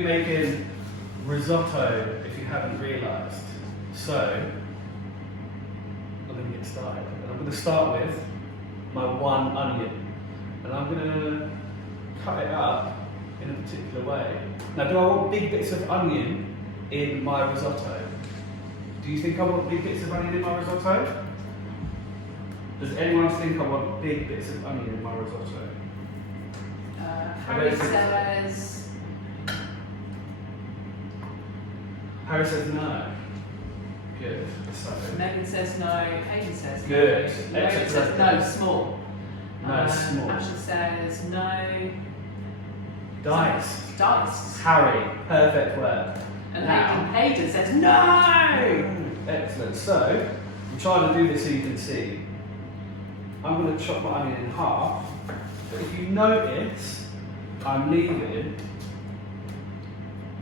be making risotto if you haven't realised. So, I'm going to get started. And I'm going to start with my one onion. And I'm going to cut it up in a particular way. Now, do I want big bits of onion in my risotto? Do you think I want big bits of onion in my risotto? Does anyone else think I want big bits of onion in my risotto? Harry says... Harry says no. Good. So. Megan says no. Hayden says no. Good. Megan says no, small. No, small. Ashley says no. Dice. Dice. Harry. Perfect word. And now, Hayden says no! Excellent. So, I'm trying to do this so you can see. I'm going to chop my onion in half. But if you notice, I'm leaving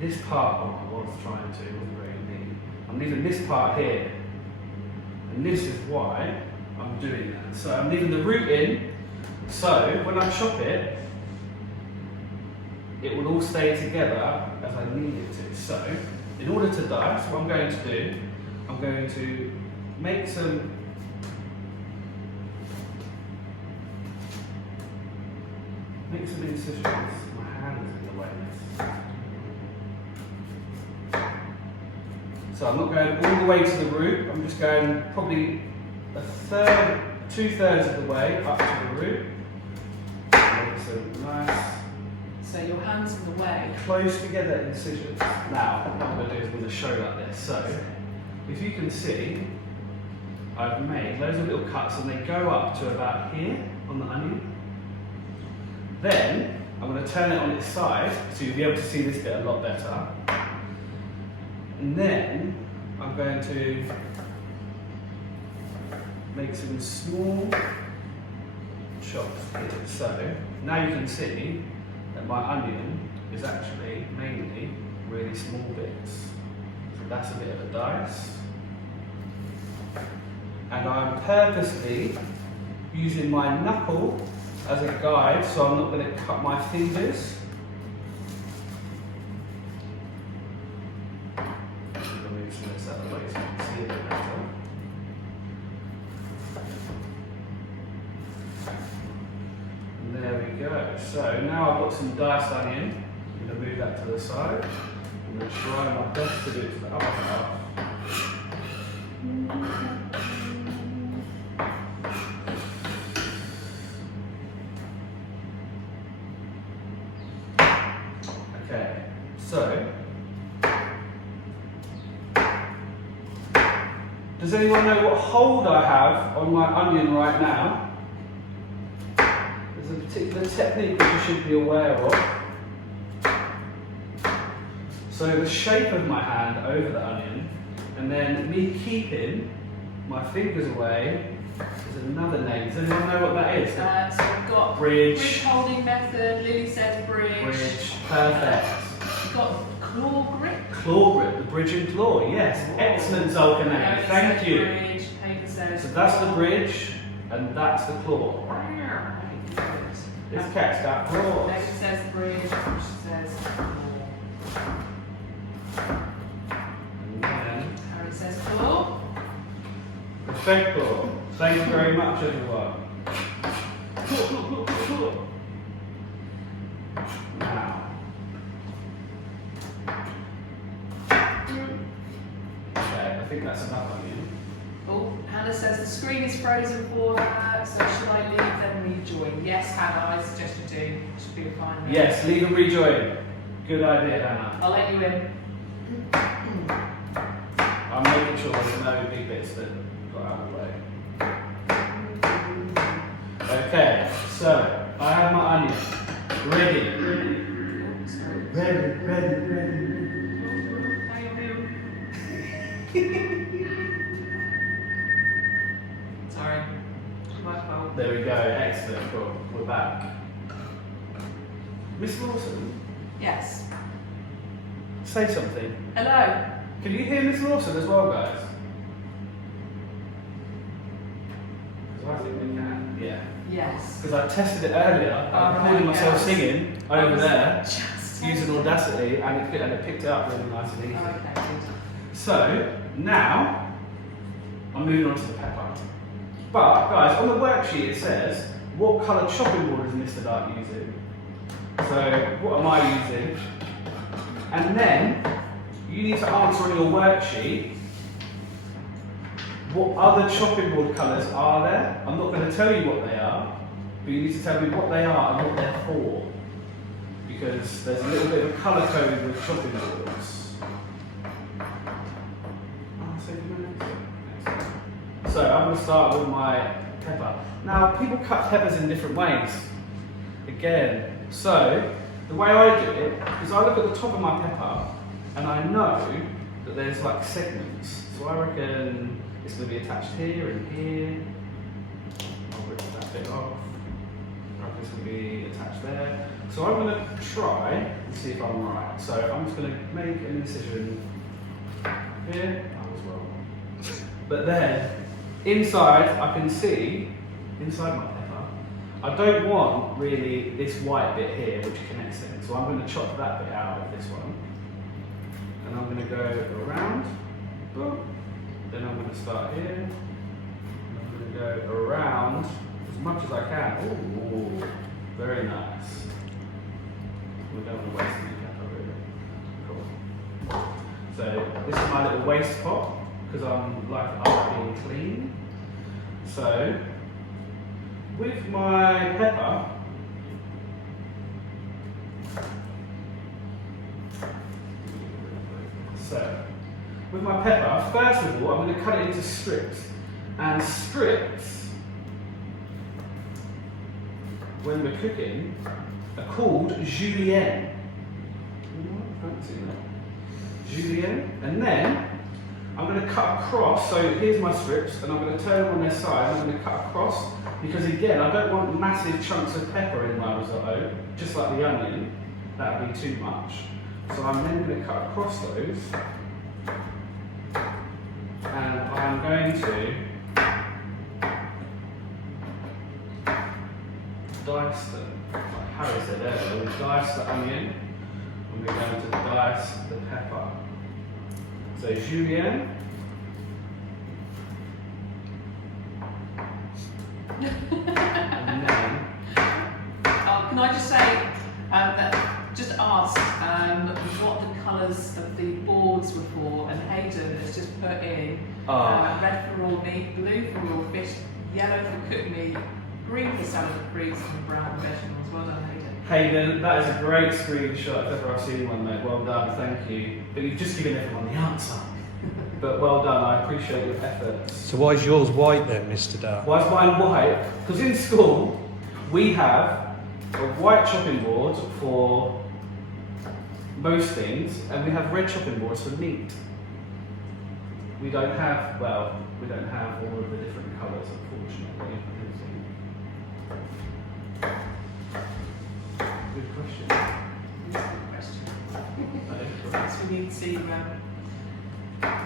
this part, I was trying to, it wasn't very neat. I'm leaving this part here. And this is why I'm doing that. So I'm leaving the root in, so when I chop it, it will all stay together as I need it to. So, in order to dice, what I'm going to do, I'm going to make some incisions. My hand is in the way. So I'm not going all the way to the root, I'm just going probably a third, 2/3 of the way up to the root. Make some nice, so your hand's in the way. close together incisions. Now, what I'm going to do is I'm going to show like this. So, if you can see, I've made loads of little cuts and they go up to about here on the onion. Then, I'm going to turn it on its side so you'll be able to see this bit a lot better. And then, I'm going to make some small chops here. So, now you can see that my onion is actually mainly really small bits. So that's a bit of a dice. And I'm purposely using my knuckle as a guide, so I'm not going to cut my fingers. I'm going to move some of this out of the way so you can see it a bit better. And there we go. So now I've got some diced onion. I'm going to move that to the side. I'm going to try my best to do it to the other half. Okay, so does anyone know what hold I have on my onion right now? There's a particular technique which you should be aware of. So the shape of my hand over the onion, and then me keeping my fingers away is another name. Does anyone know what that is? So we've got Bridge holding method. Lily says bridge. Bridge, perfect. We've got claw grip. Claw grip, the bridge and claw, yes. Excellent, Zolkane. Thank you. Bridge. Hayden says. So that's the bridge, and that's the claw. This cat's got claws. Megan says bridge. She says claw. And then, Harry says claw. perfecto. Thank you very much, everyone. Now, okay, I think that's enough onion. Oh, Hannah says the screen is frozen for her, so should I leave then rejoin? Yes, Hannah, I suggest you do. Should be fine. There. Yes, leave and rejoin. Good idea, Hannah. I'll let you in. I'm making sure there's no big bits that got out of the way. Okay, so I have my onion ready. Ready. Sorry. My fault. There we go, excellent, cool. We're back. Miss Lawson, Yes. say something. Hello. Can you hear Miss Lawson as well, guys? Because I think we can. Yeah. Yes. Because I tested it earlier. I'm Oh, recording right, myself yes. singing over there. Just using Audacity, and it picked it up really nice and easy. Okay, good. So now I'm moving on to the pepper. But guys, on the worksheet it says, what colour chopping board is Mr. Dark using? So what am I using? And then you need to answer on your worksheet, what other chopping board colours are there? I'm not going to tell you what they are, but you need to tell me what they are and what they're for. Because there's a little bit of colour code with chopping boards. So I'm going to start with my pepper. Now people cut peppers in different ways. Again, so the way I do it is I look at the top of my pepper and I know that there's like segments. So I reckon it's going to be attached here and here. I'll rip that bit off. I reckon it's going to be attached there. So I'm going to try and see if I'm right. So I'm just going to make an incision here. As well. But then inside I can see, inside my pepper, I don't want really this white bit here which connects it. So I'm going to chop that bit out of this one. And I'm going to go around, boom. Then I'm going to start here. And I'm going to go around as much as I can. Ooh, very nice. We don't want to waste any pepper really. Cool. So this is my little waste pot because I'm being clean. So with my pepper, first of all, I'm going to cut it into strips. And strips, when we're cooking, are called julienne. Fancy that. Julienne. And then I'm going to cut across. So here's my strips, and I'm going to turn them on their side. And I'm going to cut across because again, I don't want massive chunks of pepper in my risotto, just like the onion. That would be too much. So I'm then going to cut across those. And I'm going to dice them. Like Harry said earlier, we dice the onion and we're going to dice the pepper. So julienne. And then can I just say just ask what the colours of the boards were for, and Hayden has just put in red for raw meat, blue for raw fish, yellow for cooked meat, green for salad of fruits, and brown for vegetables. Well done, Hayden. Hayden, that is a great screenshot if ever I've seen one, mate. Well done, thank you. But you've just given everyone the answer. But well done, I appreciate your efforts. So why is yours white then, Mr. Dart? Why is mine white? Because in school, we have a white chopping board for most things, and we have red chopping boards for meat. We don't have all of the different colours, unfortunately. Good question. That's a good question. So we need to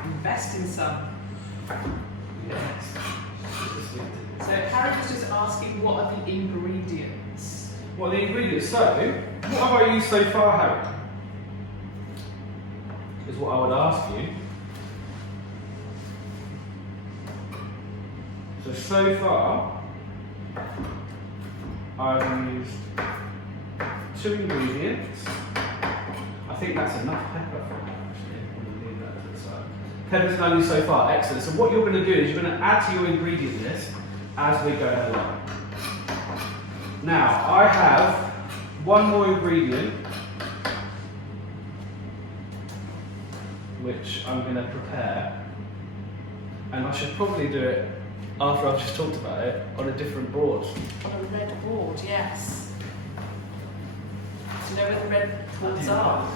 invest in some. Yes. So Harry was just asking what are the ingredients? Well, the ingredients. So, what have I used so far, Harry? Is what I would ask you. So far, I've used 2 ingredients. I think that's enough pepper for that, actually. I'm going to leave that to the side. Pepper's and onion so far, excellent. So what you're going to do is you're going to add to your ingredient list as we go along. Now, I have one more ingredient which I'm going to prepare, and I should probably do it after I've just talked about it on a different board. On a red board, yes. Do you know where the red boards are?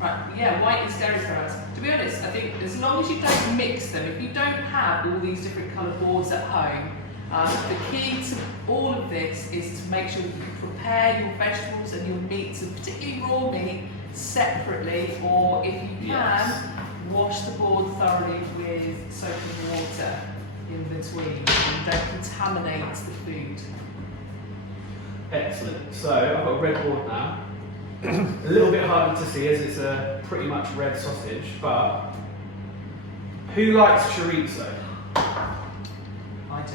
Right, yeah, white is dairy products. To be honest, I think as long as you don't mix them, if you don't have all these different coloured boards at home, the key to all of this is to make sure that you prepare your vegetables and your meats, and particularly raw meat, separately, or if you can, wash the board thoroughly with soap and water in between, and don't contaminate the food. Excellent. So I've got a red board now. A little bit harder to see as it's a pretty much red sausage, but who likes chorizo? I do.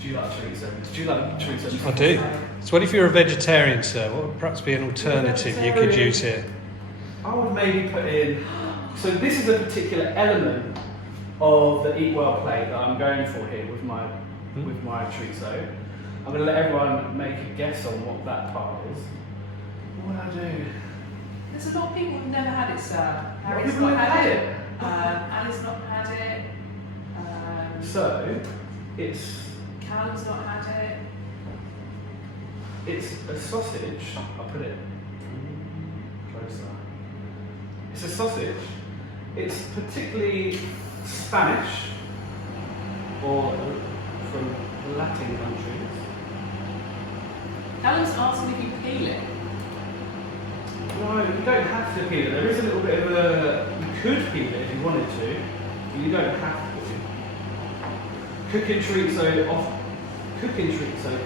Do you like chorizo? Do you like chorizo? I do. So what if you're a vegetarian, sir? What would perhaps be an alternative you could use here? I would maybe put in. So this is a particular element of the Eat Well plate that I'm going for here with my chorizo. I'm going to let everyone make a guess on what that part is. What would I do? There's a lot of people who've never had it, sir. Harry's people not have had had it. Ali's not had it. So it's Callum's not had it. it's a sausage. I'll put it closer. It's a sausage. It's particularly Spanish or from Latin countries. Callum's asking if you peel it. No, you don't have to peel it. There is a little bit of a. You could peel it if you wanted to, but you don't have to. Cooking chorizo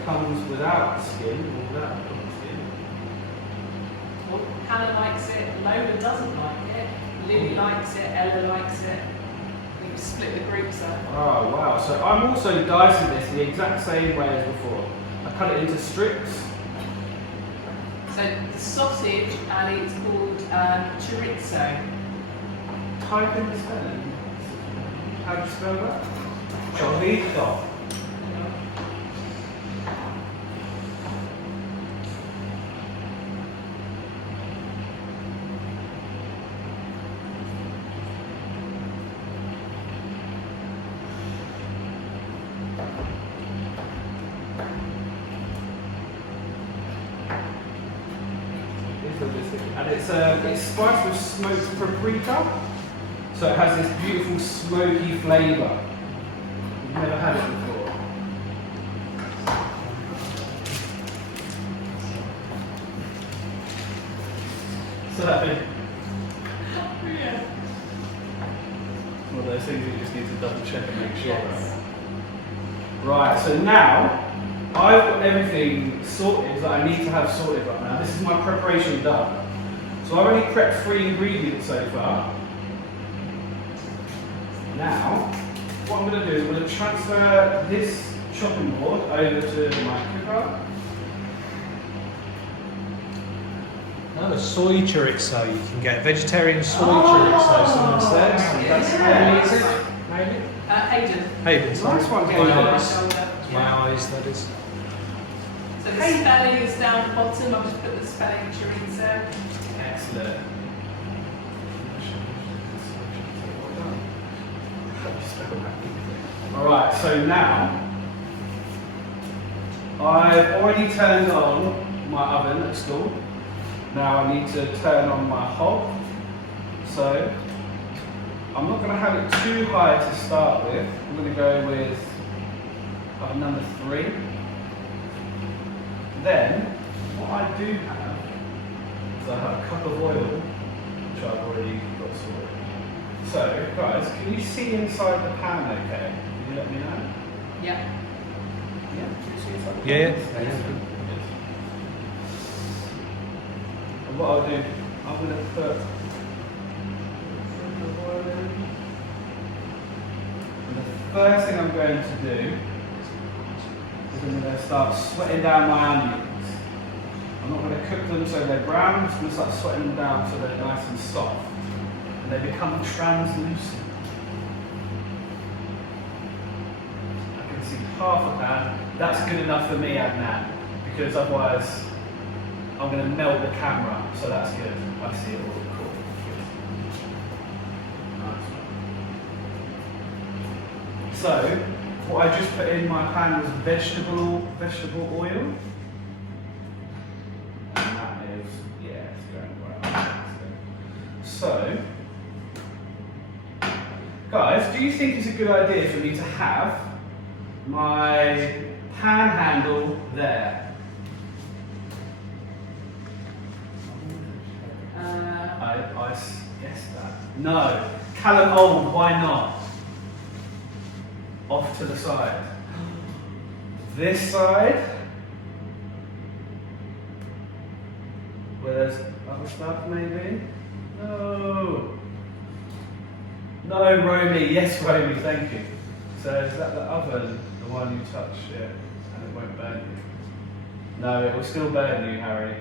comes without skin or without skin. Well, Hannah likes it. Lola doesn't like it. Lily likes it. Ella likes it. We've split the group, sir. Oh wow! So I'm also dicing this the exact same way as before. I cut it into strips. So the sausage, Ali, it's called chorizo. Type in the spelling. How do you spell that? Chorizo. And it's spiced with smoked paprika, so it has this beautiful smoky flavour. You've never had it before. So Yeah. one of those things you just need to double check and make sure. Yes. Right, so now I've got everything sorted that I need to have sorted right now. This is my preparation done. So I've only prepped 3 ingredients so far. Now, what I'm going to do is I'm going to transfer this chopping board over to my cooker. No, soy chorizo. You can get vegetarian soy chorizo. Someone says. That's how is it? Maybe. Hayden. Hayden. Nice one, My Hayden. eyes. Yeah. My eyes. That is. So the spelling is down the bottom. I've just put the spelling chorizo. Excellent. Alright, so now I've already turned on my oven at school. Now I need to turn on my hob. So I'm not going to have it too high to start with. I'm going to go with oven number 3. Then what I do have is I have a cup of oil, which I've already got sorted. So guys, can you see inside the pan okay? Can you let me know? Yeah. Yeah, can you see inside the Yeah. pan? Excellent. Yes. And what I'll do, I'm going to put the oil in. And the first thing I'm going to do is I'm going to start sweating down my onions. I'm not going to cook them so they're brown, I'm just going to start sweating them down so they're nice and soft. And they become translucent. I can see half a pan. That's good enough for me, Adnan, because otherwise I'm going to melt the camera, so that's good. I see it all. Cool. Nice. So, what I just put in my pan was vegetable oil. And that is, yeah, it's going well. So, guys, do you think it's a good idea for me to have my pan handle there? I guessed that. No. Callum Old, why not? Off to the side. This side there's other stuff maybe. No. No, Romy. Yes, Romy. Thank you. So is that the oven, the one you touched it, and it won't burn you? No, it will still burn you, Harry.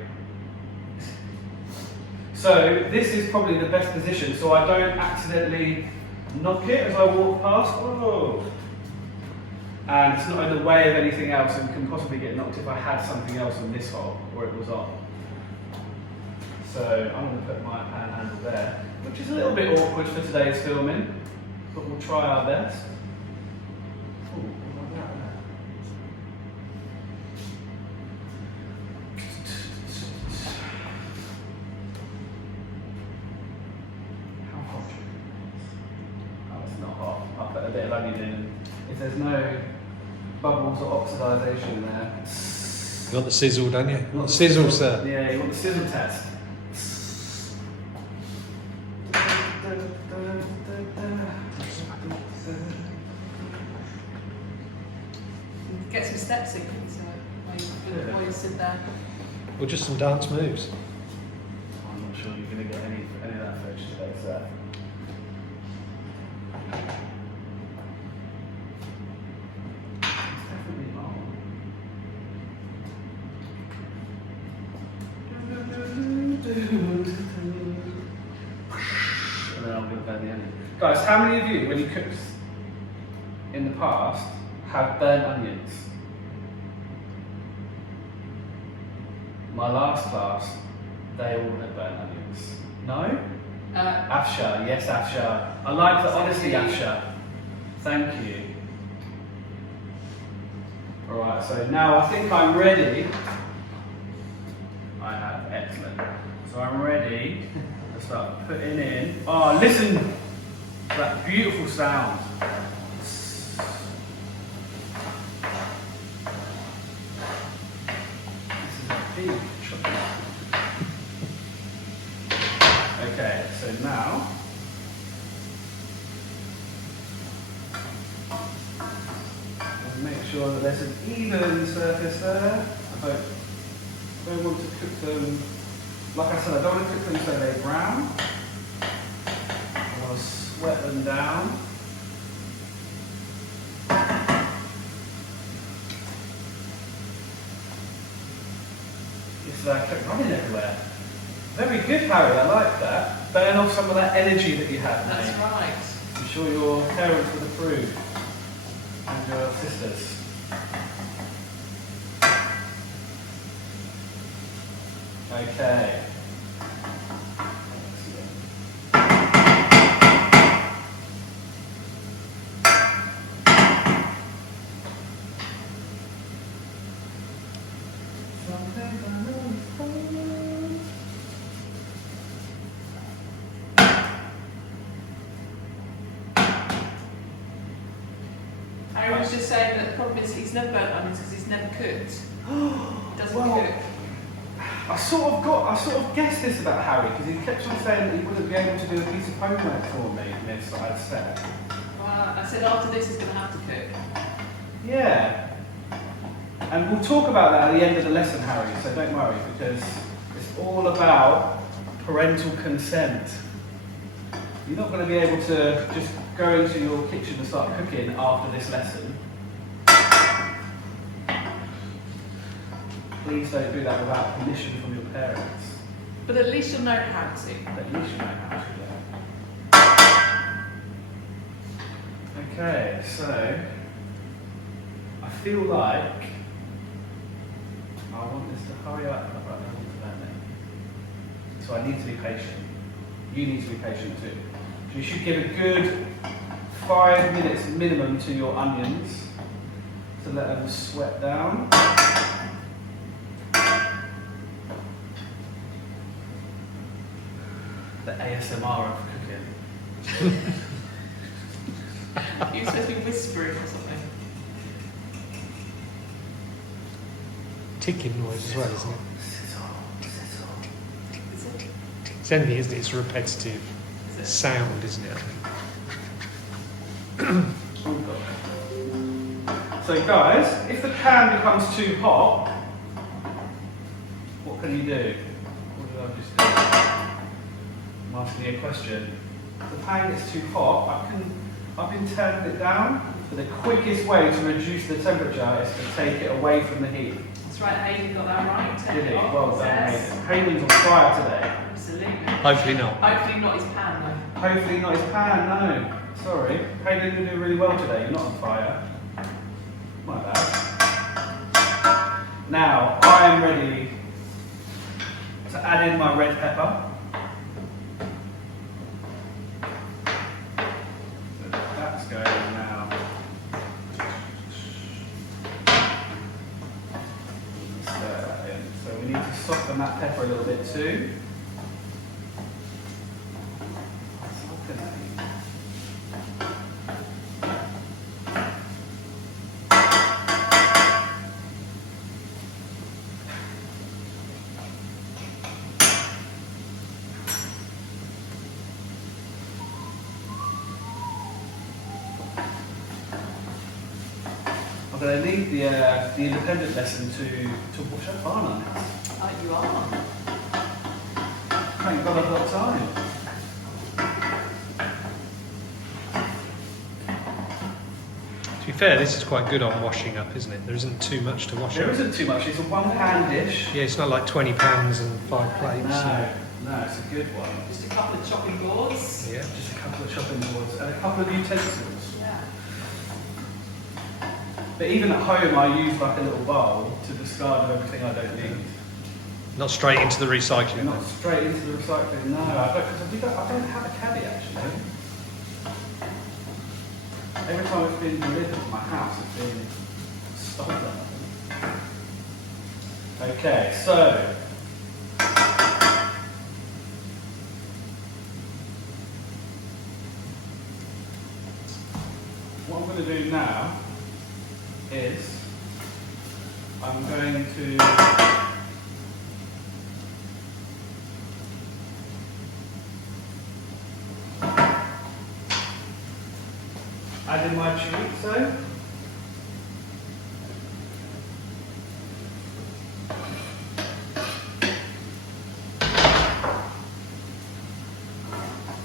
So this is probably the best position, so I don't accidentally knock it as I walk past. Oh. And it's not in the way of anything else and can possibly get knocked if I had something else on this hole or it was on. So I'm going to put my pan handle there, which is a little bit awkward for today's filming, but we'll try our best. Ooh, what about that? How hot? Oh, it's not hot. I'll put a bit of onion in. If there's no bubbles or oxidisation there. You want the sizzle, don't you? You want the sizzle, sir? Yeah, you want the sizzle test. Get some steps in, so while you sit there. Or just some dance moves? I'm not sure you're going to get any of that footage today, sir. It's definitely on. And then I'm going to burn the onion. Guys, how many of you, when you cooked in the past, have burnt onions? My last class, they all had burnt onions. No? Afsha, yes, Afsha. I like the honesty, Afsha. Thank you. Alright, so now I think I'm ready. I have, excellent. So I'm ready to start putting in. Oh, listen to that beautiful sound. This is a big chocolate. Okay, so now make sure that there's an even surface there. I don't want to cook them, like I said, I don't want to cook them so they're brown. I want to sweat them down. It's running everywhere. Very good, Harry, I like that. Burn off some of that energy that you have, That's mate. right. I'm sure your parents would approve. And your sisters. Okay. Harry was just saying that the problem is he's never burnt onions because he's never cooked. He doesn't cook. I sort of guessed this about Harry because he kept on saying that he wouldn't be able to do a piece of homework for me, Miss, I'd said. Well, I said after this he's going to have to cook. Yeah. And we'll talk about that at the end of the lesson, Harry, so don't worry, because it's all about parental consent. You're not going to be able to just go into your kitchen and start cooking after this lesson. Please don't do that without permission from your parents. But at least you'll know how to. At least you know how to do that. Okay, so I feel like I want this to hurry up, but I don't want to burn it. So I need to be patient. You need to be patient too. So you should give a good 5 minutes minimum to your onions to let them sweat down. The ASMR of cooking. You're supposed to be whispering or something. Ticking noise as well, isn't it? Is it? It's anything, isn't it? It's a repetitive Is it? sound, isn't it? I think. So guys, if the pan becomes too hot, what can you do? What I'm just I'm asking you a question. If the pan gets too hot, I've been turning it down. But the quickest way to reduce the temperature is to take it away from the heat. That's right, Hayden got that right. Take Did it he? off, Well done, yes. Hayden. Hayden's on fire today. Absolutely. Hopefully not. Hopefully not his pan though. Hopefully not his pan, no. Sorry. Hayden, you're doing really well today. You're not on fire. My bad. Now, I am ready to add in my red pepper. So that's going in now. Stir that in. So we need to soften that pepper a little bit too. Soften it. I'm going to leave the independent lesson to wash up barn on this. Oh, you are. Thank God I've got time. To be fair, this is quite good on washing up, isn't it? There isn't too much to wash There up. isn't too much. It's a one-pan dish. Yeah, it's not like 20 pans and 5 plates. No, it's a good one. Just a couple of chopping boards. Yeah. Just a couple of chopping boards and a couple of utensils. Yeah. But even at home, I use like a little bowl to discard of everything I don't need. Not straight into the recycling. Not straight into the recycling. No, I don't, because I don't have a caddy actually. Every time it's been delivered to my house, it's been stolen. Okay, so what I'm going to do now is I'm going to add in my chorizo.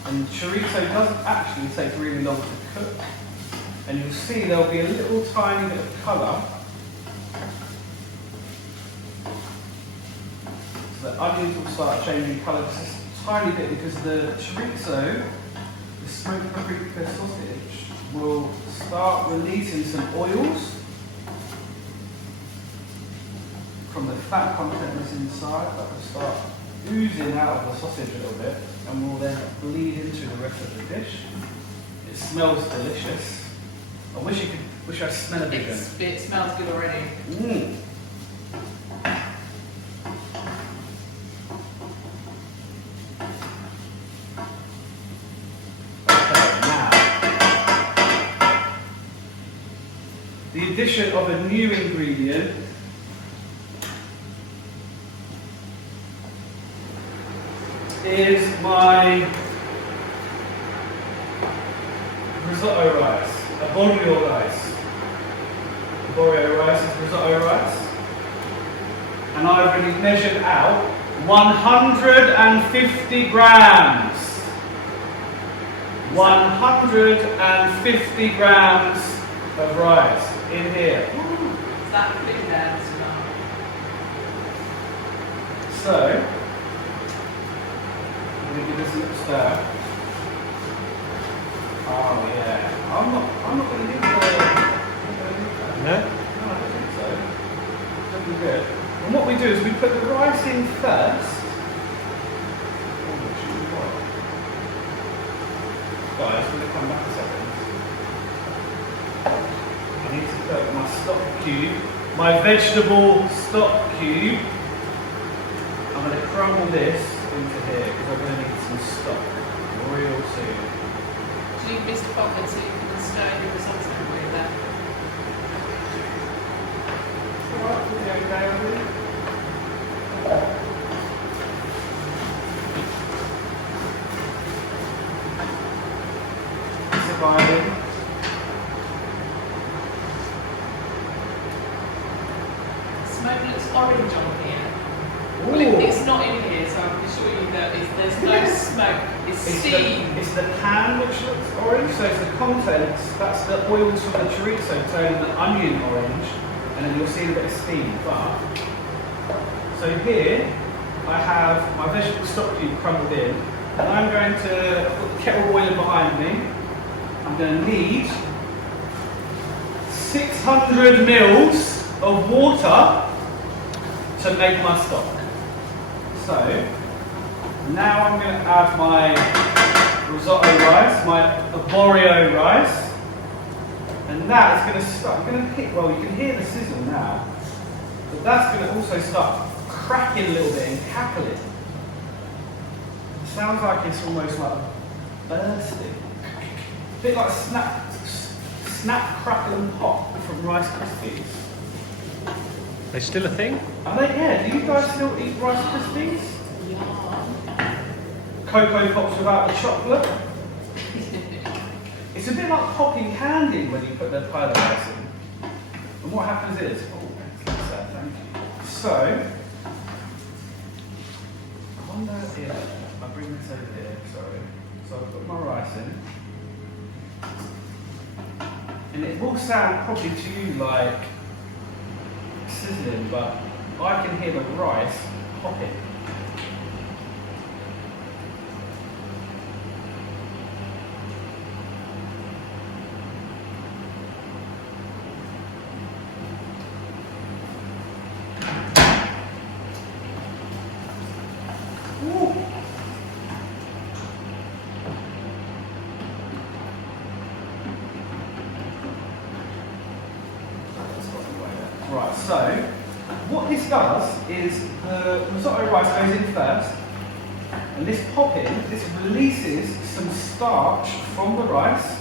And chorizo doesn't actually take really long to cook. And you'll see there'll be a little tiny bit of colour. So the onions will start changing colour just a tiny bit because the chorizo, the smoked paprika sausage, will start releasing some oils from the fat content that's inside. That will start oozing out of the sausage a little bit and will then bleed into the rest of the dish. It smells delicious. I wish I smell a bit good. It smells good already. Mm. The addition of a new ingredient is my risotto rice, arborio rice. Arborio rice is risotto rice. And I've already measured out 150 grams. 150 grams of rice in here. Is that big there as well? So, I'm going to give this a little stir. Oh yeah. I'm not going to need oil. No? No, I don't think so. Looking good. And what we do is we put the rice in first. Guys, we're going to come back a second. I need to put my stock cube, my vegetable stock cube. I'm going to crumble this into here because I'm going to need some stock real soon. Do you need Mr. Pocket so you can stir your risotto with that? Alright, we'll go down here. Surviving. Smoke looks orange on here. Ooh. Well, it's not in here, so I'm There's no smoke. It's steam. It's the pan which looks orange, so it's the contents, that's the oils from the chorizo turning the onion orange, and then you'll see a bit of steam. But, so here, I have my vegetable stock cube crumbled in, and I'm going to put the kettle boiling behind me. I'm going to need 600 mils of water to make my stock. So, now I'm going to add my risotto rice, my arborio rice, and that is going to start, I'm going to hit, well you can hear the sizzle now, but that's going to also start cracking a little bit and cackling. It sounds like it's almost like bursting. A bit like snap, crackle and pop from Rice Krispies. They still a thing? Are they? Yeah, do you guys still eat Rice Krispies? Yeah. Cocoa Pops without the chocolate? It's a bit like popping candy when you put the pearl rice in. And what happens is, oh, that's sad, thank you. So, I wonder if I bring this over here, sorry. So I've put my rice in. And it will sound probably to you like sizzling, but I can hear the rice popping. Ooh. Right, so what this does is the risotto rice goes in first, and this popping, this releases some starch from the rice,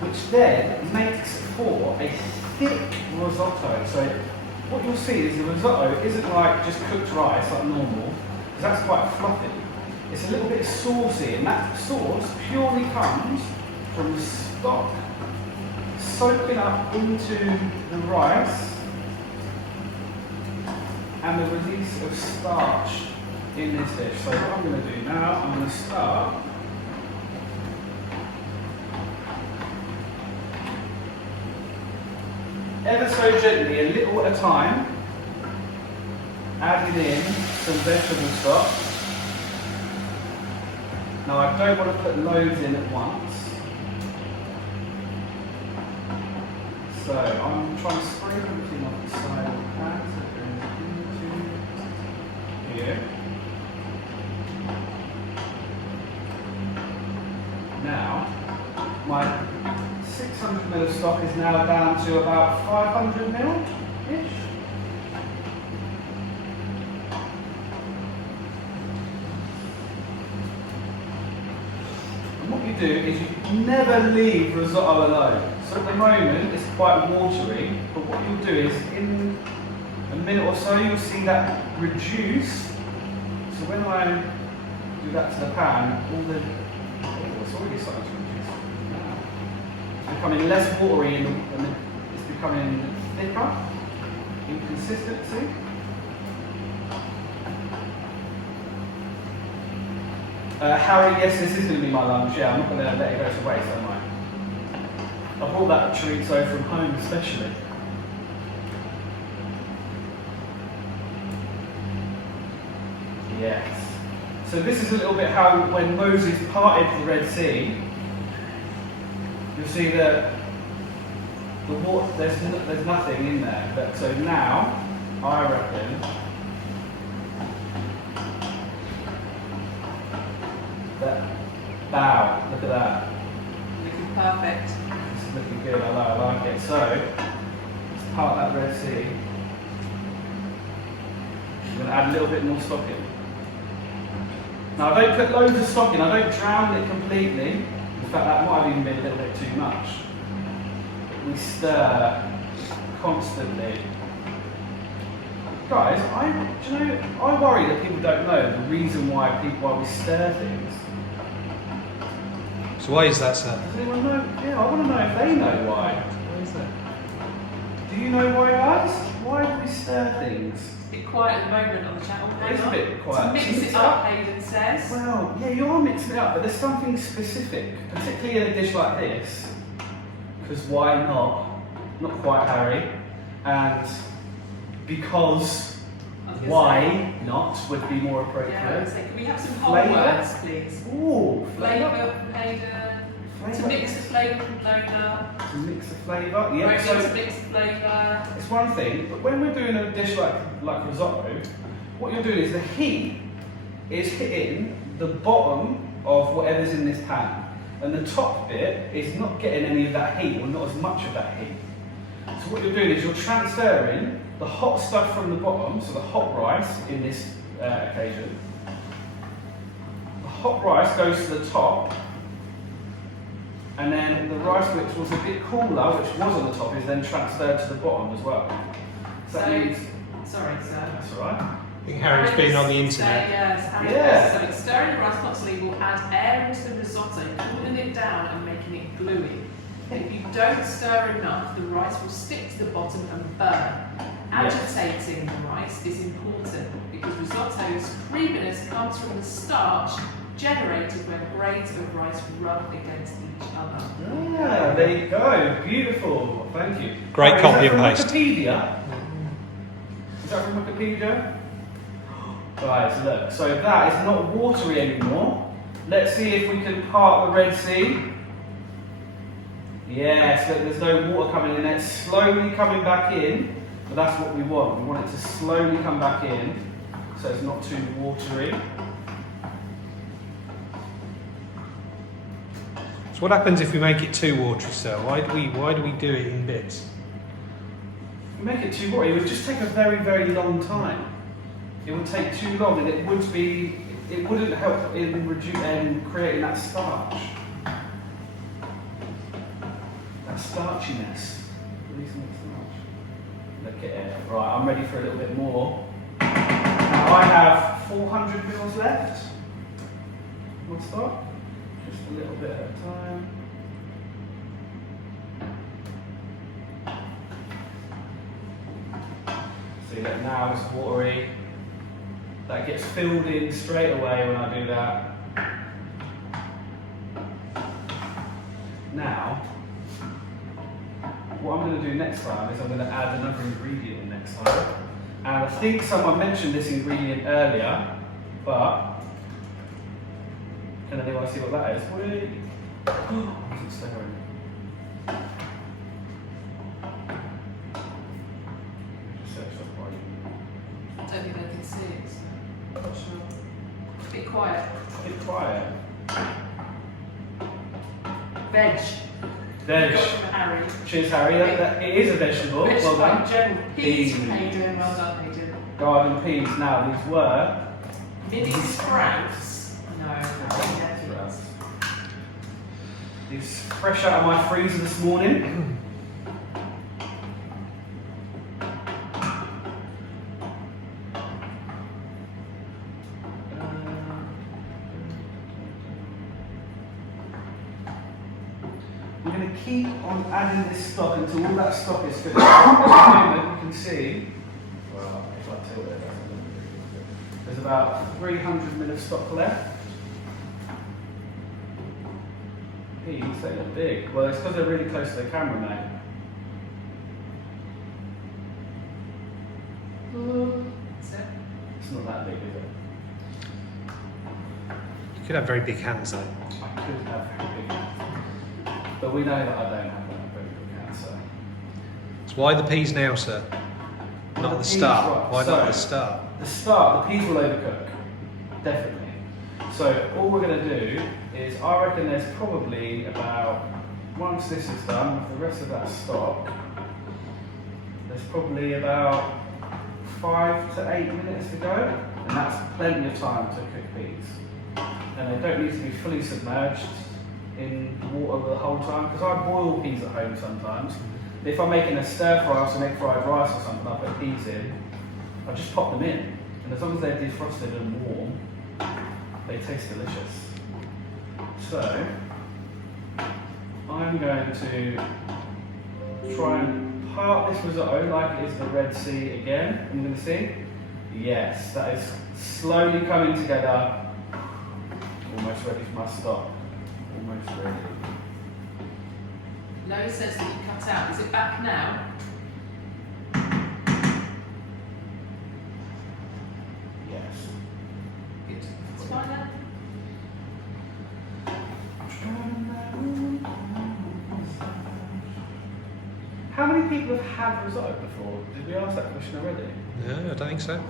which then makes for a thick risotto. So what you'll see is the risotto isn't like just cooked rice like normal, because that's quite fluffy. It's a little bit saucy, and that sauce purely comes from the stock soaking up into the rice and the release of starch in this dish. So what I'm going to do now, I'm going to start ever so gently, a little at a time, adding in some vegetable stock. Now I don't want to put loads in at once. So I'm trying to spray everything off the side of the pan. So going into here. Now, my 600 ml of stock is now down to about 500 ml-ish. And what you do is you never leave risotto alone. So at the moment it's quite watery, but what you'll do is in a minute or so you'll see that reduce. So when I do that to the pan, it's already starting to reduce. It's becoming less watery and it's becoming thicker in consistency. Harry, yes, this is going to be my lunch. Yeah, I'm not going to let it go to waste, am I? I brought that chorizo from home especially. Yes. So this is a little bit how when Moses parted the Red Sea, you'll see that the water, there's nothing in there. But, so now, I reckon, that, wow, look at that. Looking perfect. This is looking good, I like it. So, let's part that Red Sea. I'm going to add a little bit more stock in. Now I don't put loads of stock in, I don't drown it completely. In fact, that might have even been a little bit too much. We stir constantly. Guys, do you know, I worry that people don't know the reason why we stir things. So why is that, sir? Does anyone know? Yeah, I want to know if they know why. Why is that? Do you know why, guys? Why do we stir things? a bit quiet at the moment on the channel. It is a bit quiet. To mix it up, Hayden says. Well, yeah, you are mixing it up, but there's something specific, particularly in a dish like this, because why not? Not quite, Harry. And because why not would be more appropriate. Yeah, so can we have some whole Flavour? words, please? Ooh, Flavour from Hayden. To mix the flavour from Lola. To mix the flavour, yeah. Rosie So to mix the flavour. it's one thing, but when we're doing a dish like risotto, what you're doing is the heat is hitting the bottom of whatever's in this pan, and the top bit is not getting any of that heat, or not as much of that heat. So what you're doing is you're transferring the hot stuff from the bottom, so the hot rice in this occasion. The hot rice goes to the top, and then the rice which was a bit cooler, which was on the top, is then transferred to the bottom as well. So that means... Sorry, sir. That's alright. I think Harry's been on the internet. Yes, so stirring the rice constantly will add air into the risotto, cooling it down and making it gluey. If you don't stir enough, the rice will stick to the bottom and burn. Agitating the rice is important because risotto's creaminess comes from the starch generated when grains of rice rub against each other. Yeah, there you go. Beautiful. Thank you. Great Right, copy is that and from paste. Wikipedia? Is that from Wikipedia? Right, look. So that is not watery anymore. Let's see if we can part the Red Sea. Yes, look, there's no water coming in. It's slowly coming back in. But that's what we want. We want it to slowly come back in, so it's not too watery. So what happens if we make it too watery, sir? Why do we do it in bits? If we make it too watery, it would just take a very, very long time. It would take too long, and it wouldn't help in creating that starch. That starchiness. Releasing the starch. Look at it. Right, I'm ready for a little bit more. Now I have 400 mils left. We'll start. Just a little bit at a time. See that now it's watery. That gets filled in straight away when I do that. Now, what I'm going to do next time is I'm going to add another ingredient in next time. And I think someone mentioned this ingredient earlier, but can anyone see what that is? Wait. It's staring. Just search that for you. I don't think they can see it, so I'm not sure. Be quiet. Be quiet. Veg. Veg. Got from Harry. Cheers, Harry. It is a vegetable. Well done. General peas from Peas. Hayden. Well done, Hayden. Garden peas. Now these were Mini sprouts. No, they're peas. these fresh out of my freezer this morning. We're going to keep on adding this stock until all that stock is finished. At the moment, you can see, well, if I tilt it, there's about 300 ml of stock left. Peas, they look big. Well, it's because they're really close to the camera, mate. That's it. It's not that big, is it? You could have very big hands though. I could have big hands. But we know that I don't have that very big hands, so. So why the peas now, sir? Not at the peas, start. right, Why so- not at the start? The start, the peas will overcook. Definitely. So all we're going to do is, I reckon there's probably about, once this is done, with the rest of that stock, there's probably about 5 to 8 minutes to go, and that's plenty of time to cook peas. And they don't need to be fully submerged in water the whole time, because I boil peas at home sometimes. If I'm making a stir fry or some egg fried rice or something, I put peas in, I just pop them in, and as long as they're defrosted and warm, they taste delicious. So, I'm going to try and part this risotto like it is the Red Sea again. I'm going to see. Yes, that is slowly coming together. Almost ready for my stop. Almost ready. Lois says that you cut out. Is it back now? Yes. Good. It's fine now. How many people have had risotto before? Did we ask that question already? No, I don't think so.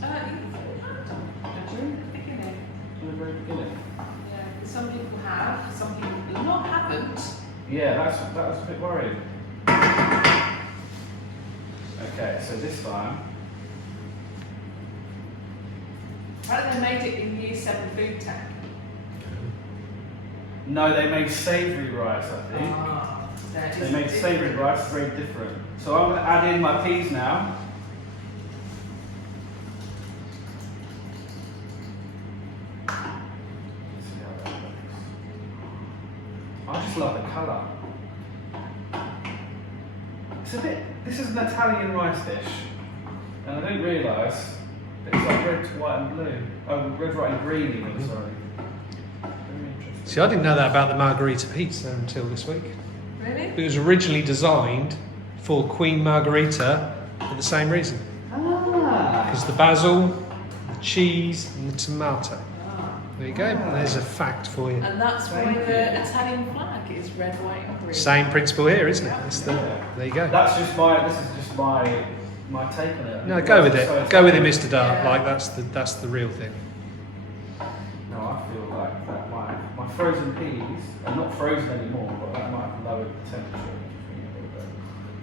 Don't you? Beginning. From the very beginning. Yeah, some people have, some people not haven't. Yeah, that was a bit worrying. Okay, so this time. Apparently they made it in Year 7 food tech. No, they made savoury rice, I think. They made savoury rice, very different. So I'm going to add in my peas now. Let's see how that looks. I just love the colour. It's a bit, this is an Italian rice dish. And I didn't realise that it's like red, white and blue. Oh, red, white and green even, sorry. Very interesting. See, I didn't know that about the margherita pizza until this week. Really? It was originally designed for Queen Margherita for the same reason. Because the basil, the cheese, and the tomato. There you go. There's a fact for you. And that's why Thank the you. Italian flag is red, white, and green. Same principle here, isn't it? It's the, there you go. This is just my take on it. No, go with it. So Go with it, Mr. Dart. Yeah. Like that's the real thing. No, I feel like that my frozen peas are not frozen anymore, but that might have lowered the temperature a little bit.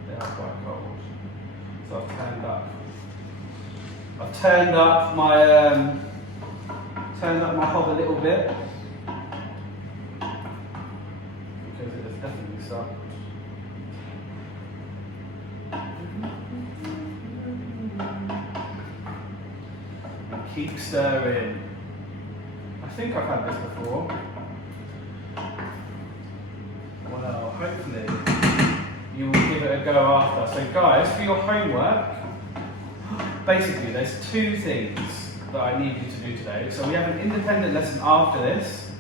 They are quite cold. So I've turned up my hob a little bit because it has definitely sucked. And keep stirring. I think I've had this before. Well, hopefully you will give it a go after. So guys, for your homework, basically there's two things that I need you to do today. So we have an independent lesson after this,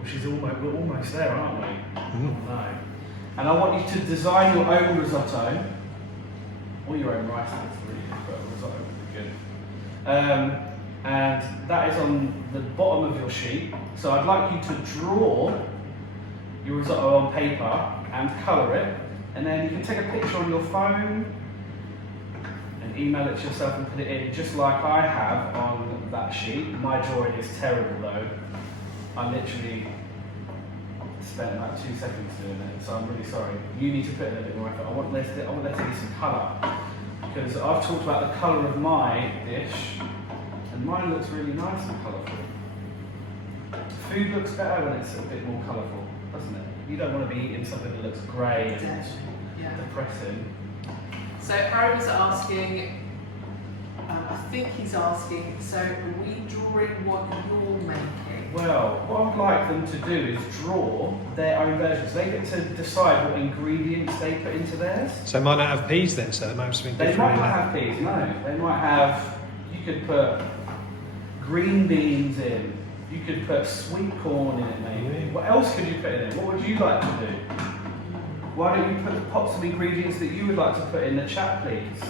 which is we're almost there, aren't we? No. And I want you to design your own risotto, or your own rice, really, but risotto would be good. And that is on the bottom of your sheet. So I'd like you to draw your risotto on paper and colour it, and then you can take a picture on your phone and email it to yourself and put it in just like I have on that sheet. My drawing is terrible though. I literally spent about 2 seconds doing it, so I'm really sorry. You need to put in a bit more effort. I want there to be some colour, because I've talked about the colour of my dish, and mine looks really nice and colourful. Food looks better when it's a bit more colourful, doesn't it? You don't want to be eating something that looks grey and depressing. So Harry was asking, I think he's asking, so are we drawing what you're making? Well, what I'd like them to do is draw their own versions. They get to decide what ingredients they put into theirs. So they might not have peas then, so they might have something They different. might not have peas, no. They might have, you could put green beans in. You could put sweet corn in it maybe. What else could you put in it? What would you like to do? Why don't you put the pots of ingredients that you would like to put in the chat, please?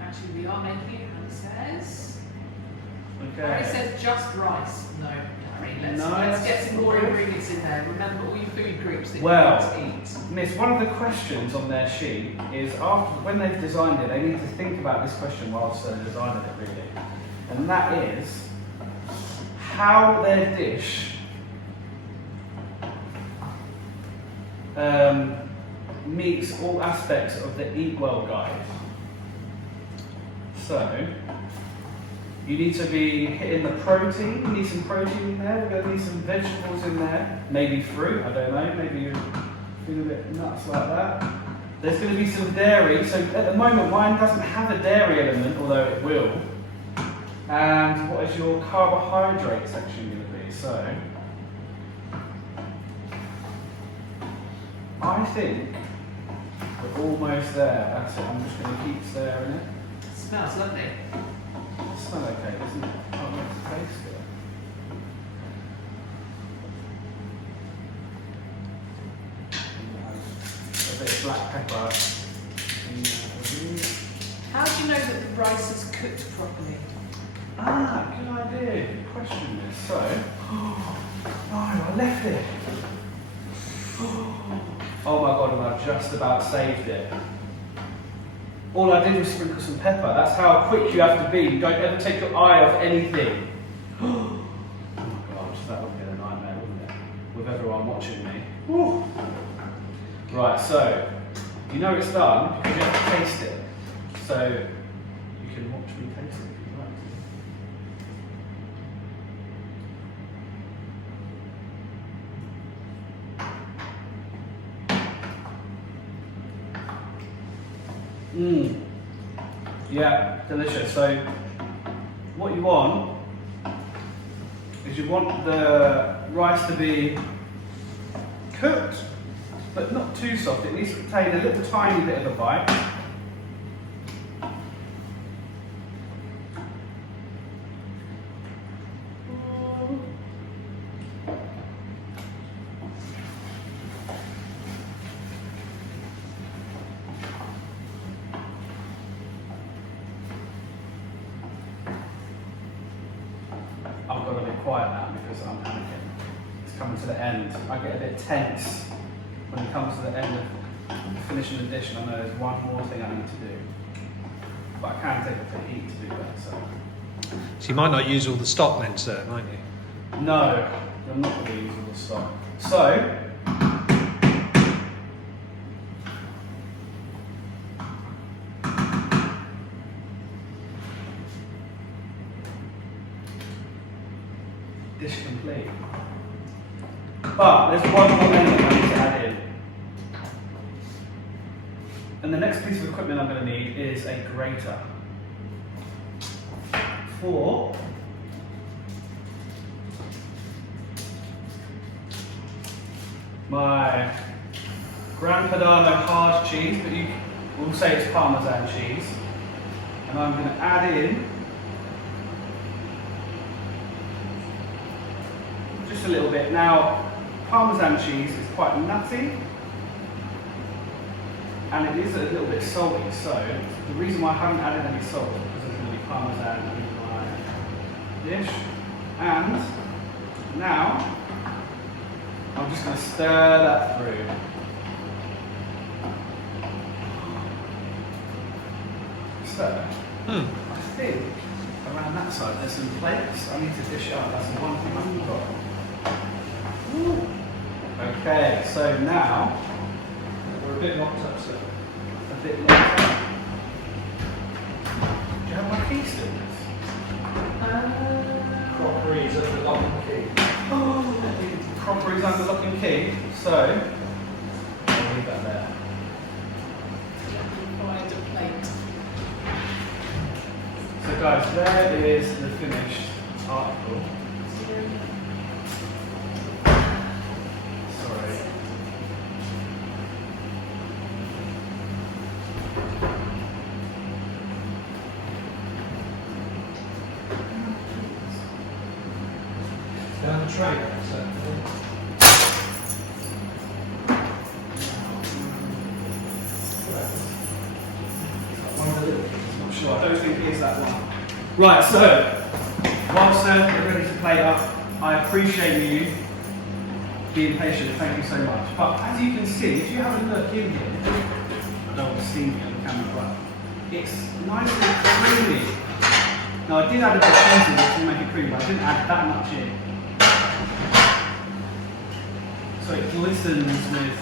Actually, we are making it, Harry says. Okay. Harry says just rice. No, Harry, let's Nice. get some more ingredients in there. Remember all your food groups that Well, you want to eat. Miss, one of the questions on their sheet is when they've designed it, they need to think about this question whilst they're designing it, really. And that is how their dish meets all aspects of the Eat Well guide. So, you need to be hitting the protein. You need some protein in there. We're going to need some vegetables in there. Maybe fruit, I don't know. Maybe you're feeling a bit nuts like that. There's going to be some dairy. So at the moment, mine doesn't have a dairy element, although it will. And what is your carbohydrate section going to be? So, I think we're almost there. That's it. I'm just going to keep stirring it. Smells lovely. It smells okay, doesn't it? I'll make to taste it. A bit of black pepper. How do you know that the rice is cooked properly? Ah, good idea. Good question this. So, oh, I left it. Oh my god, and I've just about saved it. All I did was sprinkle some pepper. That's how quick you have to be. You don't ever take your eye off anything. Oh my gosh, that would be a nightmare, wouldn't it? With everyone watching me. Woo. Right, so you know it's done because you have to taste it. So you can watch me taste it if you like to. Yeah, delicious. So what you want is you want the rice to be cooked, but not too soft. It needs to contain a little tiny bit of a bite. I've got to be quiet now because I'm panicking. It's coming to the end. I get a bit tense when it comes to the end of finishing the dish, and I know there's one more thing I need to do. But I can take up the heat to do that, so. So you might not use all the stock then, sir, might you? No, I'm not going to use all the stock. So, dish complete. But there's one more element I need to add in. And the next piece of equipment I'm going to need is a grater. For my Gran Padano hard cheese, but you will say it's Parmesan cheese. And I'm going to add in just a little bit. Now, Parmesan cheese is quite nutty and it is a little bit salty, so the reason why I haven't added any salt is because there's going to be Parmesan in my dish. And now I'm just going to stir that through. So, I think around that side there's some plates I need to dish out. That's the one thing I forgot. Okay, so now We're a bit locked up, sir. a bit later. Do you have my key still? Crockery is at the lock and key. Crockery's under lock and key, so I'll leave that there. Find a plate. So guys, there is the finished article. Sorry. Down the tray, sir. Not sure. I don't think it is that one. Right, so whilst they're ready to plate up, I appreciate you being patient. Thank you so much. But as you can see, if you have a look in here, I don't want to see me on the camera, but it's nice and creamy. Now I did add a bit of cheese in it to make it creamy, but I didn't add that much in. So it glistens with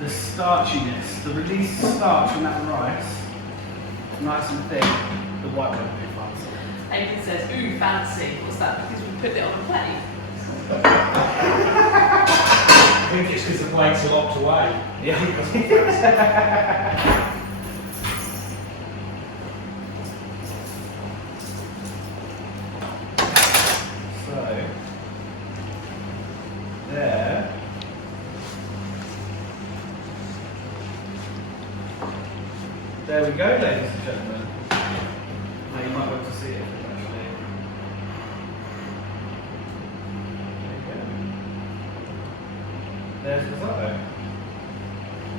the starchiness, the released starch from that rice, nice and thick. The white one would be fancy. Aidan says, ooh, fancy. What's that? Because we put it on a plate. I think it's because the plates are locked away. Yeah. So, there There we go, ladies and gentlemen. Now you might be able to see it actually. There you go. There's risotto.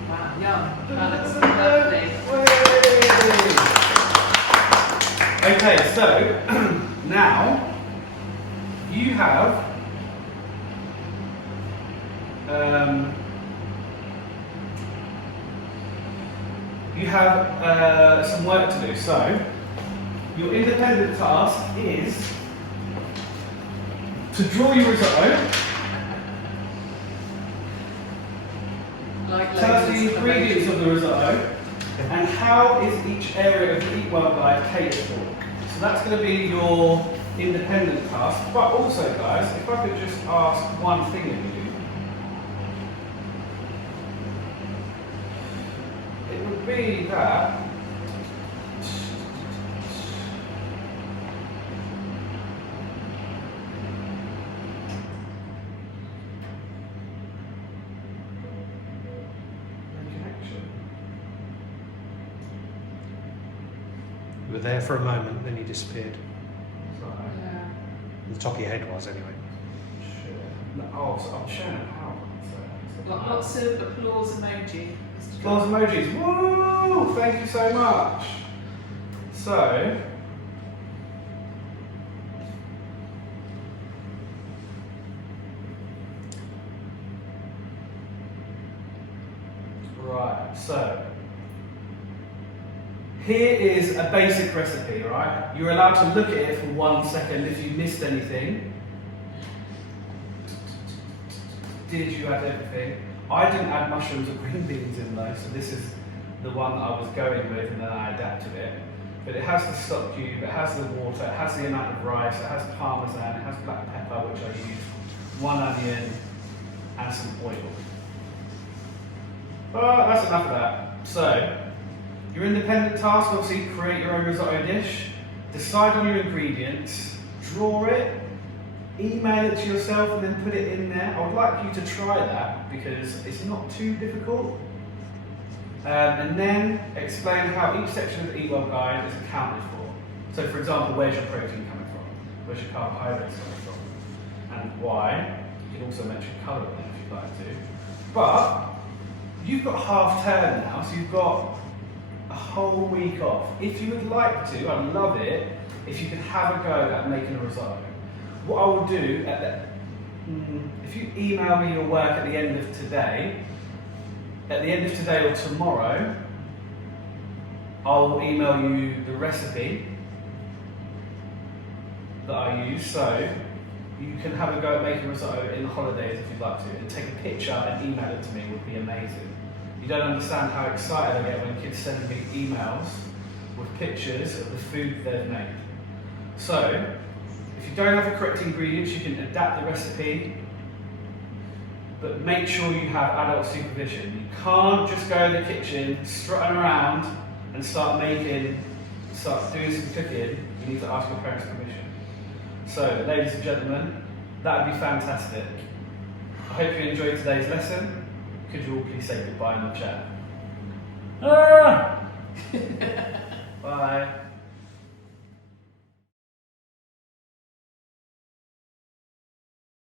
Wow, yum. That looks lovely. Okay, so now you have some work to do. So your independent task is to draw your risotto. Like Tell us the ingredients of the risotto and how is each area of the Eat Well Guide catered for. So that's going to be your independent task. But also, guys, if I could just ask one thing of you, it would be that You were there for a moment, then you disappeared. Yeah. The top of your head was, anyway. Oh, so I'm sharing a PowerPoint. Lots of applause emoji. Applause emojis. Woo! Thank you so much. So, right. So, here is a basic recipe, right? You're allowed to look at it for 1 second if you missed anything. Did you add everything? I didn't add mushrooms or green beans in though, so this is the one that I was going with and then I adapted it. But it has the stock cube, it has the water, it has the amount of rice, it has parmesan, it has black pepper, which I used, 1 onion and some oil. But that's enough of that. So, your independent task, obviously, create your own risotto dish, decide on your ingredients, draw it, email it to yourself and then put it in there. I would like you to try that because it's not too difficult. And then explain how each section of the Eat Well Guide is accounted for. So for example, where's your protein coming from? Where's your carbohydrates coming from? And why? You can also mention colour in it if you'd like to. But you've got half term now, so you've got a whole week off. If you would like to, I'd love it if you could have a go at making a risotto. What I will do, if you email me your work at the end of today or tomorrow, I'll email you the recipe that I use, so you can have a go at making risotto in the holidays if you'd like to, and take a picture and email it to me. It would be amazing. You don't understand how excited I get when kids send me emails with pictures of the food they've made. So, if you don't have the correct ingredients, you can adapt the recipe, but make sure you have adult supervision. You can't just go in the kitchen, strutting around, and start doing some cooking. You need to ask your parents' permission. So, ladies and gentlemen, that would be fantastic. I hope you enjoyed today's lesson. Could you all please say goodbye in the chat? Ah! Bye.